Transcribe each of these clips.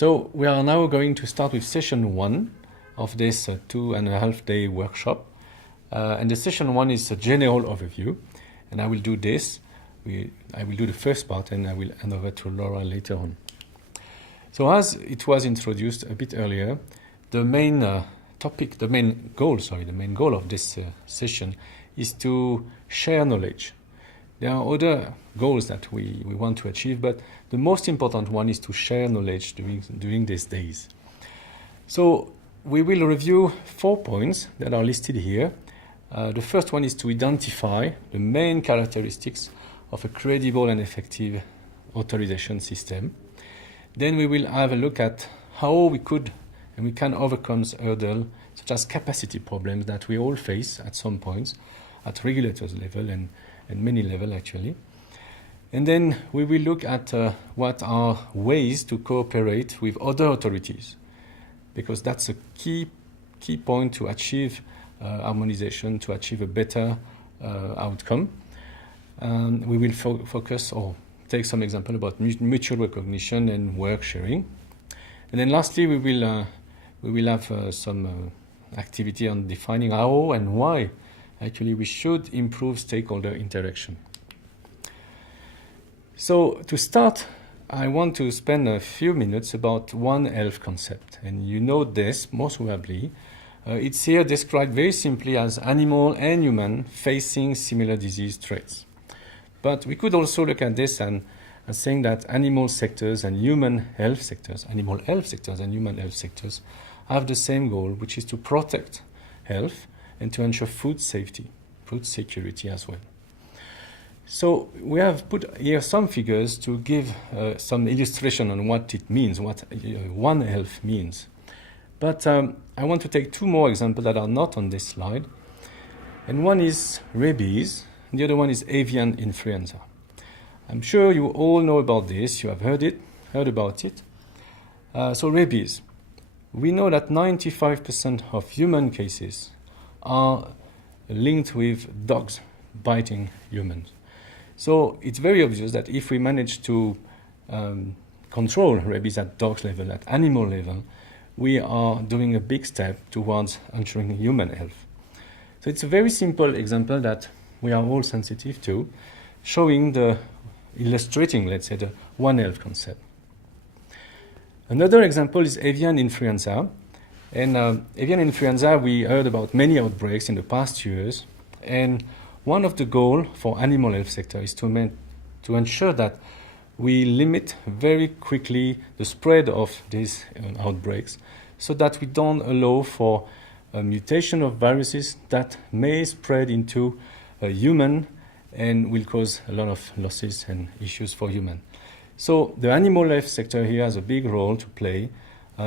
So we are now going to start with session 1 of this 2.5-day workshop. And the session 1 is a general overview. And I will do this. I will do the first part and I will hand over to Laura later on. So as it was introduced a bit earlier, the main goal of this session is to share knowledge. There are other goals that we want to achieve, but the most important one is to share knowledge during these days. So we will review 4 points that are listed here. The first one is to identify the main characteristics of a credible and effective authorization system. Then we will have a look at how we can overcome hurdles such as capacity problems that we all face at some points at regulators level and many levels actually. And then we will look at what are ways to cooperate with other authorities, because that's a key point to achieve harmonization, to achieve a better outcome. We will focus or take some example about mutual recognition and work sharing. And then lastly, we will have some activity on defining how and why actually we should improve stakeholder interaction. So to start, I want to spend a few minutes about One Health concept. And you know this most probably. It's here described very simply as animal and human facing similar disease threats. But we could also look at this and saying that animal health sectors and human health sectors have the same goal, which is to protect health and to ensure food safety, food security as well. So we have put here some figures to give some illustration on what it means, what One Health means. But I want to take 2 more examples that are not on this slide. And one is rabies, and the other one is avian influenza. I'm sure you all know about this, you have heard about it. So rabies. We know that 95% of human cases are linked with dogs biting humans. So it's very obvious that if we manage to control rabies at dog level, at animal level, we are doing a big step towards ensuring human health. So it's a very simple example that we are all sensitive to, illustrating, let's say, the One Health concept. Another example is avian influenza. And avian influenza, we heard about many outbreaks in the past years. And one of the goals for animal health sector is to ensure that we limit very quickly the spread of these outbreaks so that we don't allow for a mutation of viruses that may spread into human and will cause a lot of losses and issues for human. So the animal health sector here has a big role to play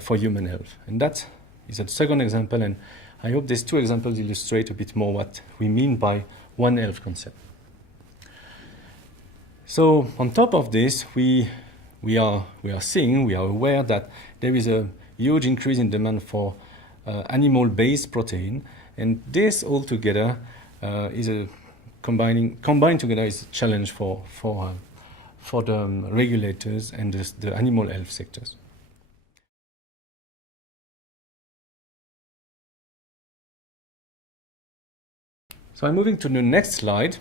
for human health. And that is a second example, and I hope these 2 examples illustrate a bit more what we mean by One Health concept. So on top of this, we are aware that there is a huge increase in demand for animal-based protein, and this all together combined together is a challenge for the regulators and the animal health sectors. So I'm moving to the next slide,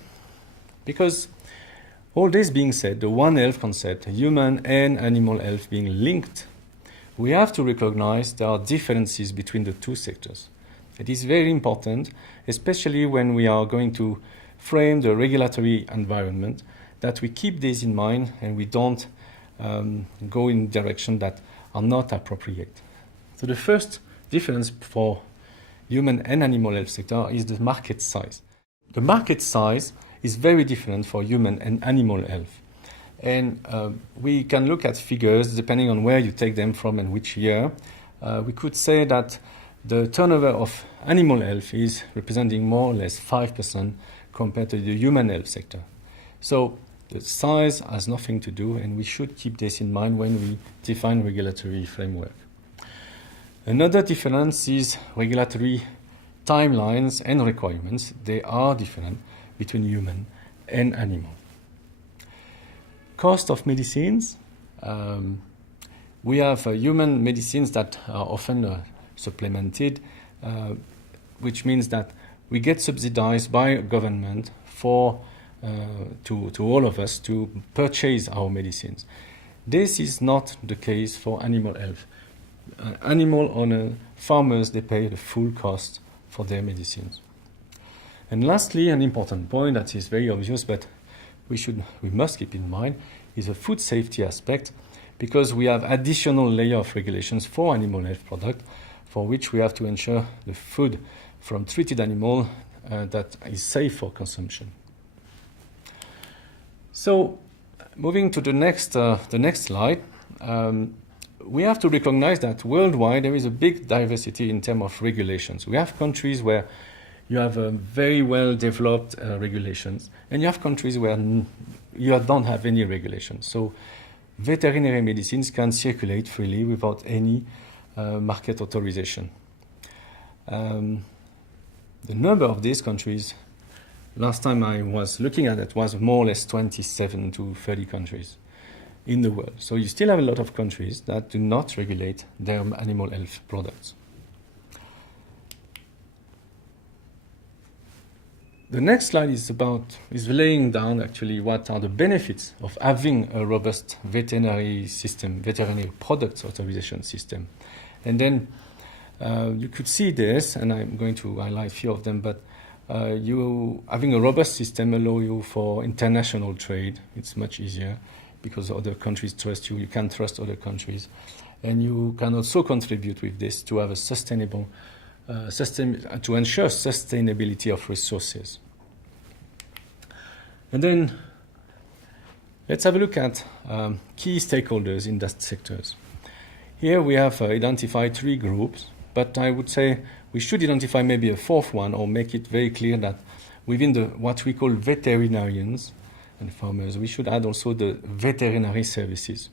because all this being said, the One Health concept, human and animal health being linked, we have to recognize there are differences between the 2 sectors. It is very important, especially when we are going to frame the regulatory environment, that we keep this in mind and we don't go in directions that are not appropriate. So the first difference for human and animal health sector is the market size. The market size is very different for human and animal health. And we can look at figures depending on where you take them from and which year. We could say that the turnover of animal health is representing more or less 5% compared to the human health sector. So the size has nothing to do, and we should keep this in mind when we define regulatory framework. Another difference is regulatory timelines and requirements. They are different between human and animal. Cost of medicines. We have human medicines that are often supplemented, which means that we get subsidized by government for to all of us to purchase our medicines. This is not the case for animal health. Animal owner farmers, they pay the full cost for their medicines. And lastly, an important point that is very obvious, but we must keep in mind, is a food safety aspect, because we have additional layer of regulations for animal health product, for which we have to ensure the food from treated animal that is safe for consumption. So, moving to the next slide, we have to recognize that worldwide there is a big diversity in terms of regulations. We have countries where you have very well developed regulations, and you have countries where you don't have any regulations. So veterinary medicines can circulate freely without any market authorization. The number of these countries, last time I was looking at it, was more or less 27 to 30 countries in the world. So you still have a lot of countries that do not regulate their animal health products. The next slide is laying down actually what are the benefits of having a robust veterinary system, veterinary products authorization system. And then you could see this, and I'm going to highlight a few of them, but you having a robust system allow you for international trade. It's much easier because other countries trust you. You can trust other countries, and you can also contribute with this to have a sustainable system to ensure sustainability of resources. And then let's have a look at key stakeholders in that sectors. Here we have identified 3 groups, but I would say we should identify maybe a 4th one, or make it very clear that within what we call veterinarians and farmers, we should add also the veterinary services.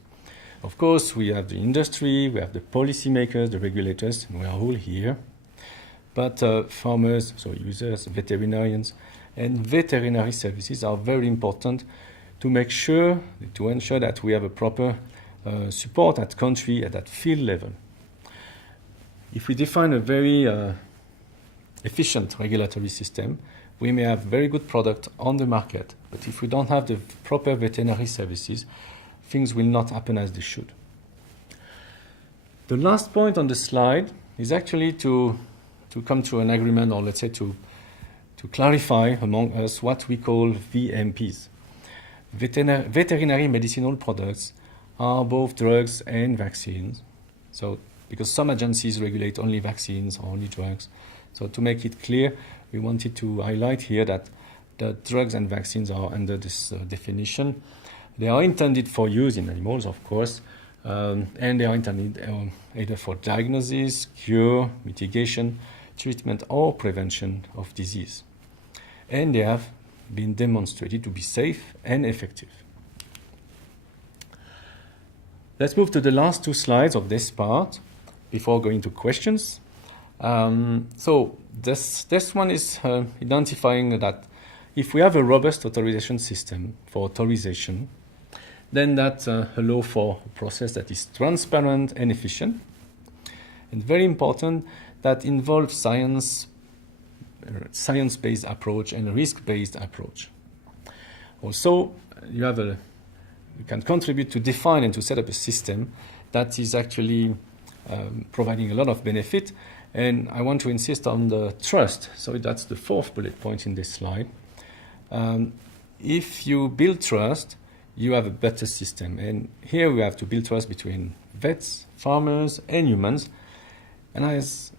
Of course, we have the industry, we have the policymakers, the regulators, and we are all here. But farmers, so users, veterinarians, and veterinary services are very important to ensure that we have a proper support at country and at field level. If we define a very efficient regulatory system, we may have very good product on the market, but if we don't have the proper veterinary services, things will not happen as they should. The last point on the slide is actually to come to an agreement, or let's say to clarify among us what we call VMPs. Veterinary medicinal products are both drugs and vaccines. So, because some agencies regulate only vaccines or only drugs. So to make it clear, we wanted to highlight here that the drugs and vaccines are under this definition. They are intended for use in animals, of course, and they are intended either for diagnosis, cure, mitigation, treatment, or prevention of disease. And they have been demonstrated to be safe and effective. Let's move to the last 2 slides of this part before going to questions. So this one is identifying that if we have a robust authorization system for authorization, then that allows for a process that is transparent and efficient, and very important, that involves science-based approach and risk-based approach. Also, you can contribute to define and to set up a system that is actually providing a lot of benefit. And I want to insist on the trust. So that's the 4th bullet point in this slide. If you build trust, you have a better system. And here we have to build trust between vets, farmers, and humans. And as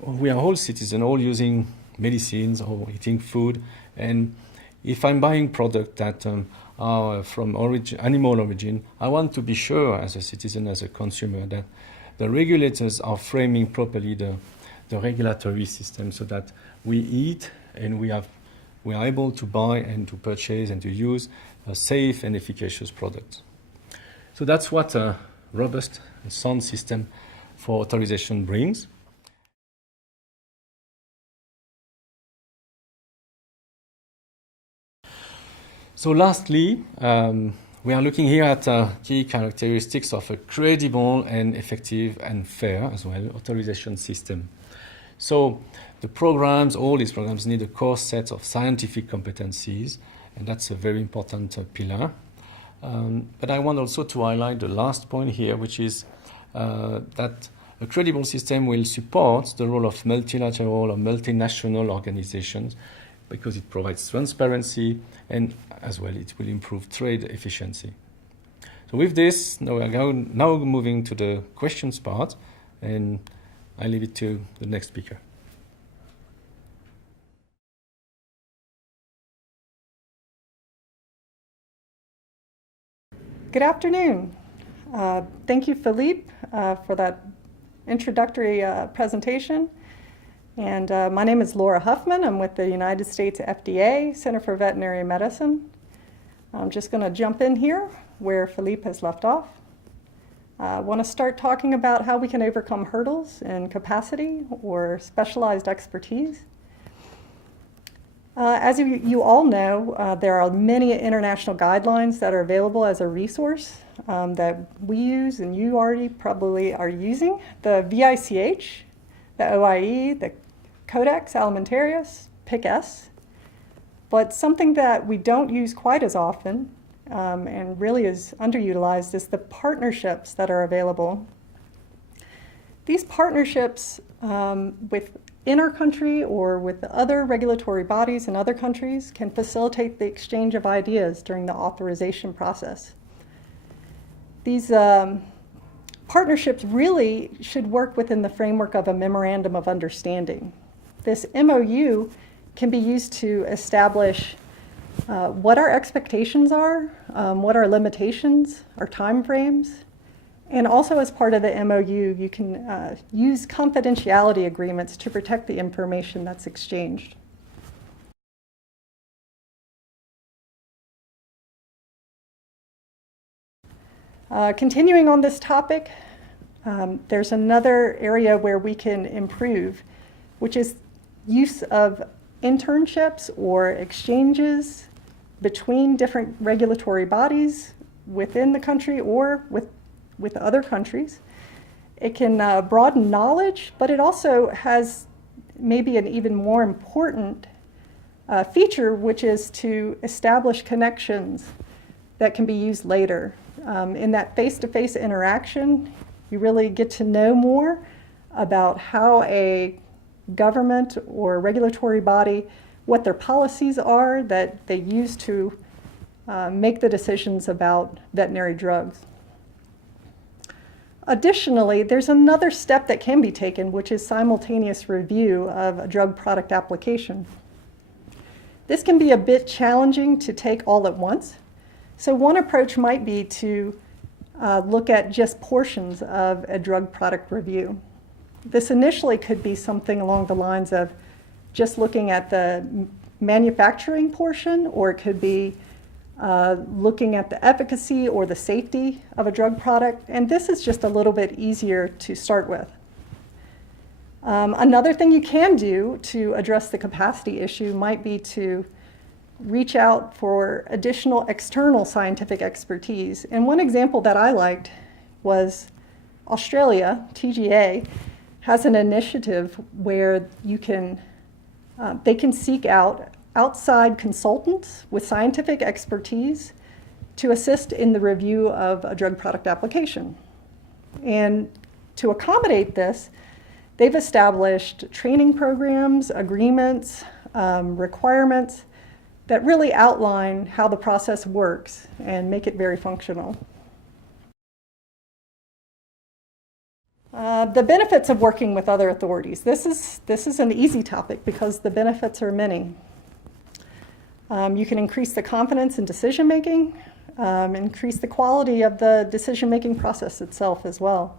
we are all citizens, all using medicines or eating food, and if I'm buying products that are from animal origin, I want to be sure as a citizen, as a consumer, that the regulators are framing properly the regulatory system so that we eat and we are able to buy and to purchase and to use a safe and efficacious product. So that's what a robust and sound system for authorization brings. So lastly, We are looking here at key characteristics of a credible and effective and fair as well authorization system. So the programs, all these programs need a core set of scientific competencies, and that's a very important pillar. But I want also to highlight the last point here, which is that a credible system will support the role of multilateral or multinational organizations because it provides transparency and as well it will improve trade efficiency. So with this, now we are now moving to the questions part, and I leave it to the next speaker. Good afternoon. Thank you, Philippe, for that introductory presentation. And my name is Laura Huffman. I'm with the United States FDA, Center for Veterinary Medicine. I'm just going to jump in here where Philippe has left off. I want to start talking about how we can overcome hurdles in capacity or specialized expertise. As you all know, there are many international guidelines that are available as a resource that we use and you already probably are using. The VICH, the OIE, the Codex Alimentarius, PIC-S. But something that we don't use quite as often and really is underutilized is the partnerships that are available. These partnerships in our country or with other regulatory bodies in other countries can facilitate the exchange of ideas during the authorization process. These partnerships really should work within the framework of a memorandum of understanding. This MOU can be used to establish what our expectations are, what our limitations, our time frames, and also as part of the MOU, you can use confidentiality agreements to protect the information that's exchanged. Continuing on this topic, there's another area where we can improve, which is use of internships or exchanges between different regulatory bodies within the country or with other countries. It can broaden knowledge, but it also has maybe an even more important feature, which is to establish connections that can be used later. In that face-to-face interaction, you really get to know more about how a government or regulatory body, what their policies are that they use to make the decisions about veterinary drugs. Additionally, there's another step that can be taken, which is simultaneous review of a drug product application. This can be a bit challenging to take all at once. So one approach might be to look at just portions of a drug product review. This initially could be something along the lines of just looking at the manufacturing portion, or it could be looking at the efficacy or the safety of a drug product, and this is just a little bit easier to start with. Another thing you can do to address the capacity issue might be to reach out for additional external scientific expertise. And one example that I liked was Australia, TGA, has an initiative where you can, they can seek out outside consultants with scientific expertise to assist in the review of a drug product application. And to accommodate this, they've established training programs, agreements, requirements that really outline how the process works and make it very functional. The benefits of working with other authorities. This is an easy topic because the benefits are many. You can increase the confidence in decision making, increase the quality of the decision making process itself as well.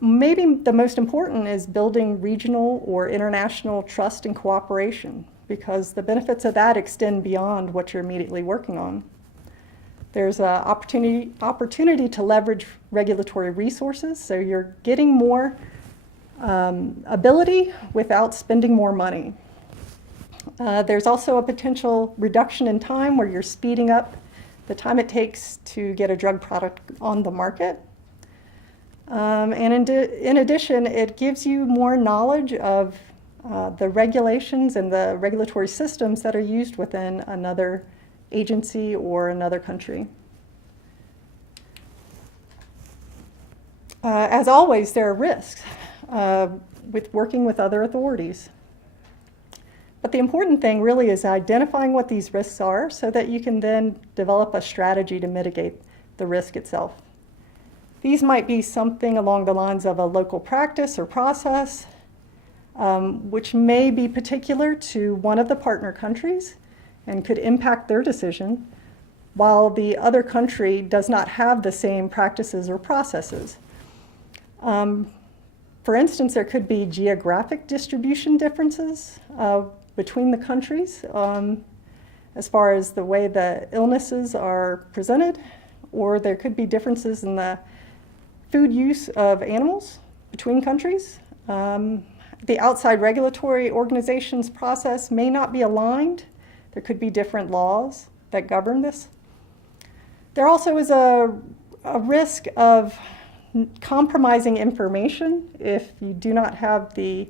Maybe the most important is building regional or international trust and cooperation, because the benefits of that extend beyond what you're immediately working on. There's an opportunity to leverage regulatory resources, so you're getting more ability without spending more money. There's also a potential reduction in time where you're speeding up the time it takes to get a drug product on the market. And in addition, it gives you more knowledge of the regulations and the regulatory systems that are used within another agency or another country. As always, there are risks with working with other authorities. But the important thing really is identifying what these risks are so that you can then develop a strategy to mitigate the risk itself. These might be something along the lines of a local practice or process, which may be particular to one of the partner countries and could impact their decision, while the other country does not have the same practices or processes. For instance, there could be geographic distribution differences between the countries as far as the way the illnesses are presented, or there could be differences in the food use of animals between countries. The outside regulatory organization's process may not be aligned. There could be different laws that govern this. There also is a risk of compromising information if you do not have the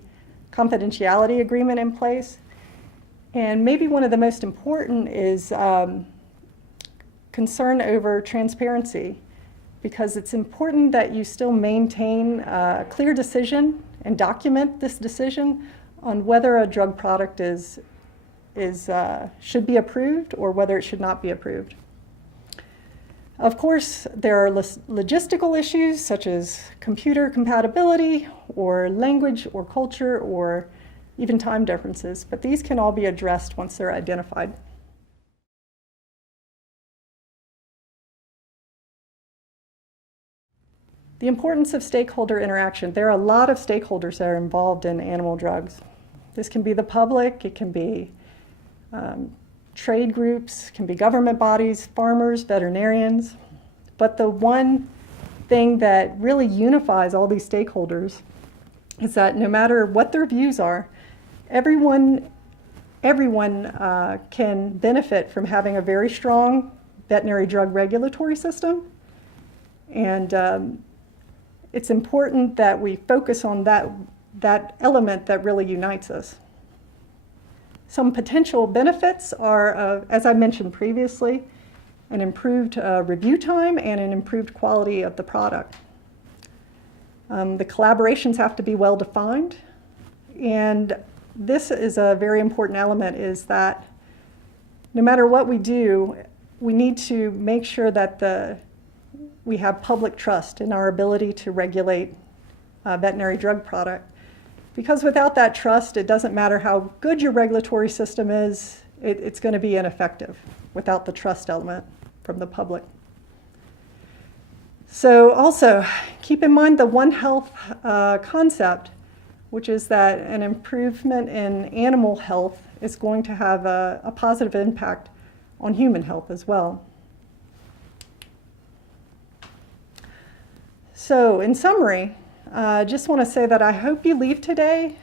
confidentiality agreement in place. And maybe one of the most important is concern over transparency, because it's important that you still maintain a clear decision and document this decision on whether a drug product should be approved or whether it should not be approved. Of course, there are logistical issues such as computer compatibility or language or culture or even time differences, but these can all be addressed once they're identified. The importance of stakeholder interaction. There are a lot of stakeholders that are involved in animal drugs. This can be the public, it can be trade groups, can be government bodies, farmers, veterinarians. But the one thing that really unifies all these stakeholders is that no matter what their views are, everyone can benefit from having a very strong veterinary drug regulatory system. And it's important that we focus on that element that really unites us. Some potential benefits are, as I mentioned previously, an improved review time and an improved quality of the product. The collaborations have to be well defined, and this is a very important element, is that no matter what we do, we need to make sure that we have public trust in our ability to regulate a veterinary drug product. Because without that trust, it doesn't matter how good your regulatory system is, it's going to be ineffective without the trust element from the public. So also, keep in mind the One Health concept, which is that an improvement in animal health is going to have a positive impact on human health as well. So in summary, I just want to say that I hope you leave today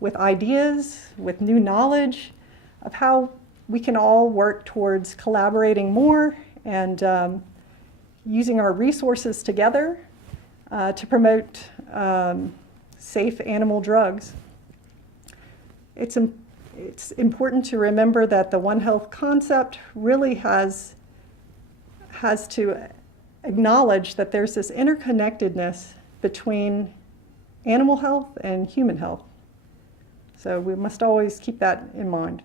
with ideas, with new knowledge of how we can all work towards collaborating more and using our resources together to promote safe animal drugs. It's important to remember that the One Health concept really has to acknowledge that there's this interconnectedness between animal health and human health. So we must always keep that in mind.